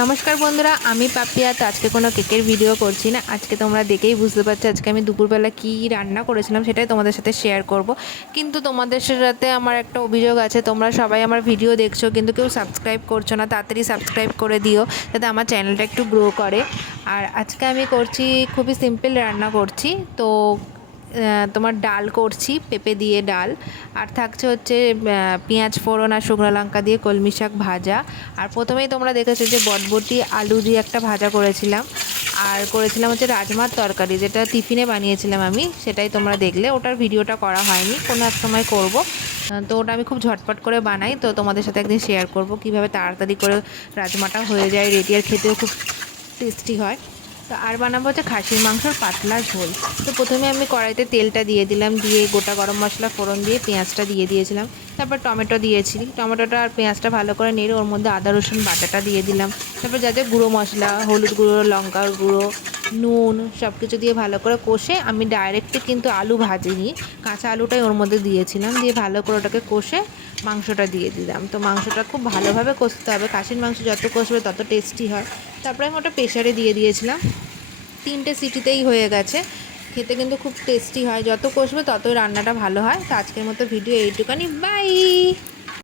নমস্কার বন্ধুরা, আমি পাপিয়া। তো আজকে কোনো কেকের ভিডিও করছি না। আজকে তোমরা দেখেই বুঝতে পারছো আজকে আমি দুপুরবেলা কী রান্না করেছিলাম সেটাই তোমাদের সাথে শেয়ার করব। কিন্তু তোমাদের সাথে আমার একটা অভিযোগ আছে, তোমরা সবাই আমার ভিডিও দেখছো কিন্তু কেউ সাবস্ক্রাইব করছো না। তাড়াতাড়ি সাবস্ক্রাইব করে দিও যাতে আমার চ্যানেলটা একটু গ্রো করে। আর আজকে আমি করছি, খুবই সিম্পল রান্না করছি। তো তোমার ডাল করছি, পেঁপে দিয়ে ডাল। আর থাকছে হচ্ছে পেঁয়াজ ফোড়ন আর শুকনো লঙ্কা দিয়ে কলমি শাক ভাজা। আর প্রথমেই তোমরা দেখেছো যে বটবটি আলু দিয়ে একটা ভাজা করেছিলাম। আর করেছিলাম হচ্ছে রাজমার তরকারি, যেটা টিফিনে বানিয়েছিলাম আমি, সেটাই তোমরা দেখলে। ওটার ভিডিওটা করা হয়নি, কোনো এক সময় করব। তো ওটা আমি খুব ঝটপট করে বানাই, তো তোমাদের সাথে একদিন শেয়ার করব কীভাবে তাড়াতাড়ি করে রাজমাটা হয়ে যায় রেডি, আর খেতেও খুব টেস্টি হয়। তো আর বানাবো হচ্ছে খাসির মাংসর পাতলা ঝোল। তো প্রথমে আমি কড়াইতে তেলটা দিয়ে দিলাম, দিয়ে গোটা গরম মশলা ফোড়ন দিয়ে পেঁয়াজটা দিয়ে দিয়েছিলাম। তারপর টমেটো দিয়েছি, টমেটোটা আর পেঁয়াজটা ভালো করে নেড়ে ওর মধ্যে আদা রসুন বাটাটা দিয়ে দিলাম। তারপর যাতে গুঁড়ো মশলা, হলুদ গুঁড়ো, লঙ্কার গুঁড়ো, নুন সব কিছু দিয়ে ভালো করে কষে, আমি ডাইরেক্টলি কিন্তু আলু ভাজিনি, কাঁচা আলুটাই ওর মধ্যে দিয়েছিলাম, দিয়ে ভালো করে ওটাকে কষে মাংসটা দিয়ে দিলাম। তো মাংসটা খুব ভালোভাবে কষতে হবে, খাসির মাংস যত কষবে তত টেস্টি হয়। তারপরে আমি ওটা প্রেশারে দিয়ে দিয়েছিলাম, 3টে সিটিতেই হয়ে গেছে। খেতে কিন্তু খুব টেস্টি হয়, যত কষবে ততই রান্নাটা ভালো হয়। তো আজকের মতো ভিডিও এইটুখানি, বাই।